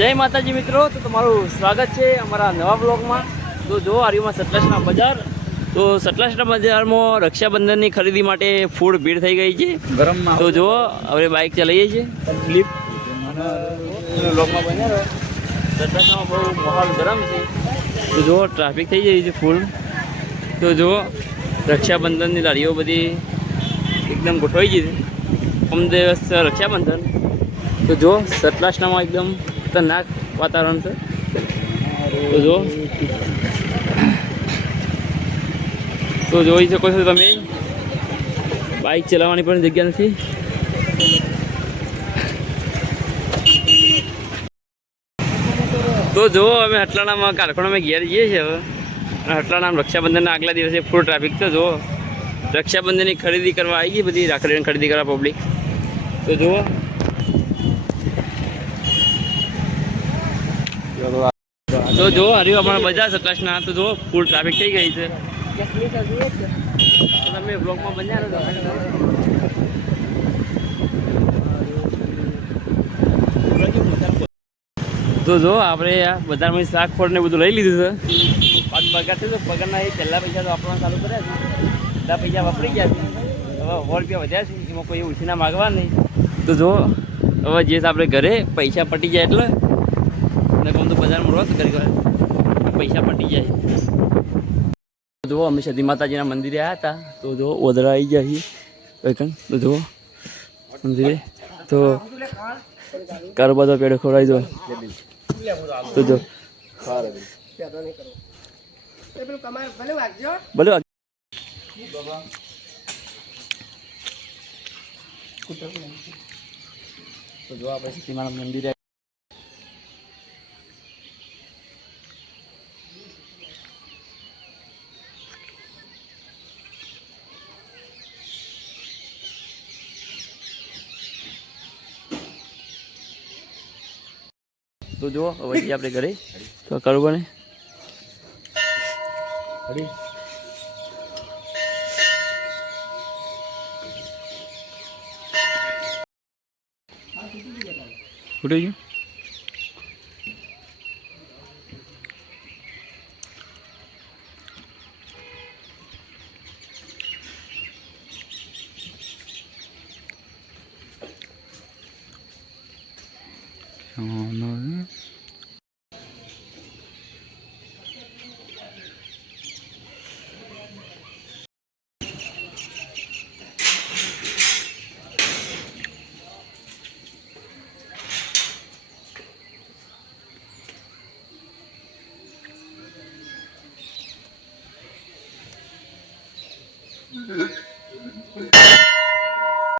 જય માતાજી મિત્રો તો તમારું સ્વાગત છે અમારા નવા બ્લોગમાં. તો જો આર્યુમાં સતલાસના બજાર. તો સતલાસના બજારમાં રક્ષાબંધનની ખરીદી માટે ફૂડ ભીડ થઈ ગઈ છે. ગરમમાં તો જુઓ હવે બાઇક ચલાવીએ છીએ. ક્લિપ બ્લોગમાં બન્યા સતલાસનામાં બહુ માહોલ ગરમ છે. તો જુઓ ટ્રાફિક થઈ જાય છે ફૂલ તો જુઓ રક્ષાબંધનની લારીઓ બધી એકદમ ગોઠવાઈ ગઈ છે. અમ દિવસ રક્ષાબંધન. તો જો સતલાસનામાં એકદમ ખતરનાક વાતાવરણ છે. તો જો તો જોઈ શકો છો તમે. બાઇક ચલાવવાની પણ જગ્યા નથી. તો જો અમે હટલાણામાં કારખાનામાં ઘેર જઈએ છીએ હવે. હટલાણામાં રક્ષાબંધનના આગલા દિવસે ફૂલ ટ્રાફિક છે જો રક્ષાબંધનની ખરીદી કરવા આવી ગઈ બધી રાખડીની ખરીદી કરવા પબ્લિક તો જુઓ. તો જો હરી અમારા બજાર સતાશના તો જો ફૂલ ટ્રાફિક થઈ ગઈ છે. તમે બ્લોકમાં બન્યા. તો જો, આપણે બજારમાંથી શાક ફળ ને બધું લઈ લીધું છે. પાંચ પગાર થયું પગારના એ પહેલાં પૈસા તો આપણા ચાલુ કર્યા છે. બધા પૈસા વાપરી ગયા છે. હવે સો રૂપિયા વધ્યા છે. એમાં કોઈ ઉછીના માગવા નહીં. તો જો, હવે જે આપણે ઘરે, પૈસા પટી જાય એટલે ને કોમ તો બજારમાં રોજ કરી પૈસા પટી જાય. જુઓ, અમે સતી માતાજીના મંદિરે આવ્યા હતા. તો જો ઓદરા આવી ગયા છીએ વૈકણ તો જુઓ, મંદિરે. તો કારો બધો પેડો ખોરાઈ દો. તો જો ભલે તો જો આપણે સતીમાના મંદિરે તો જુઓ હવે આપણે ઘરે તો કરવું બને ઉઠી ગયું insanları Mm-hmm.